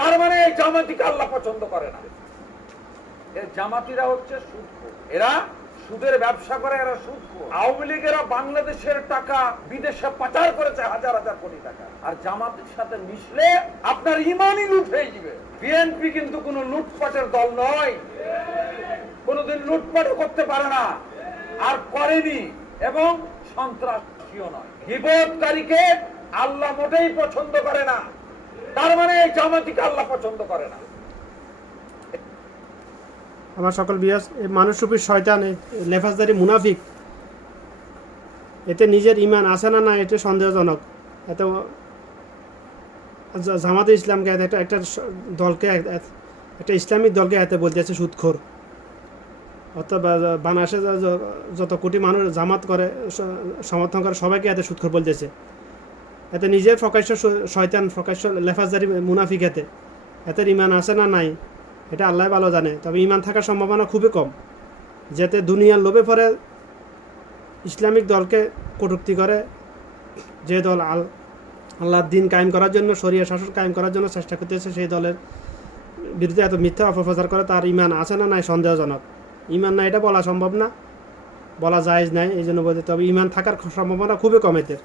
তার মানে এই জামাতিকে আল্লাহ পছন্দ করে না। এর জামাতিরা হচ্ছে সুদখোর। এরা সুদের ব্যবসা করে, এরা সুদখোর। আওয়ামী লীগেরা বাংলাদেশের টাকা বিদেশে পাচার করেছে হাজার হাজার কোটি টাকা। আর জামাতের সাথে মিশলে আপনার ইমানই লুট হয়ে যাবে। বিএনপি কিন্তু কোনো লুটপাটের দল নয়। কোনোদিন লুটপাটও করতে পারে না। আর করেনি এবং সন্ত্রাসীও নয়। বিপদকারীকে আল্লাহ মোটেই পছন্দ করে না। তার মানে এই জামাতিকে আল্লাহ পছন্দ করে না। আমার সকল বিয়াস মানুষরূপী শয়তান লেফাজদারি মুনাফিক, এতে নিজের ইমান আছে না না এটা সন্দেহজনক। এত জামাতে ইসলামকে একটা একটা দলকে এক- এক- একটা ইসলামিক দলকে এতে বলতেছে সুদখোর। অর্থাৎ বা- বাংলাদেশে য- য- যত কোটি মানুষ জামাত করে সমর্থন করে, সবাইকে এতে সুদখোর বলতেছে এতে নিজের প্রকাশ্য শয়তান প্রকাশ্য লেফাজদারি মুনাফিক এতে। এতে ইমান আছে না নাই, এটা আল্লাহ ভালো জানে। তবে ইমান থাকার সম্ভাবনা খুবই কম, যাতে দুনিয়ার লোভে পরে ইসলামিক দলকে কটুক্তি করে যে দল আল আল্লাহর দিন কায়েম করার জন্য শরীয় শাসন কায়েম করার জন্য চেষ্টা করতেছে, সেই দলের বিরুদ্ধে এত মিথ্যা অপপ্রচার করে, তার ইমান আছে না নাই সন্দেহজনক। ইমান না এটা বলা সম্ভব না, বলা জায়েজ নাই এই জন্য বলতে তবে ইমান থাকার সম্ভাবনা খুবই কম এতে।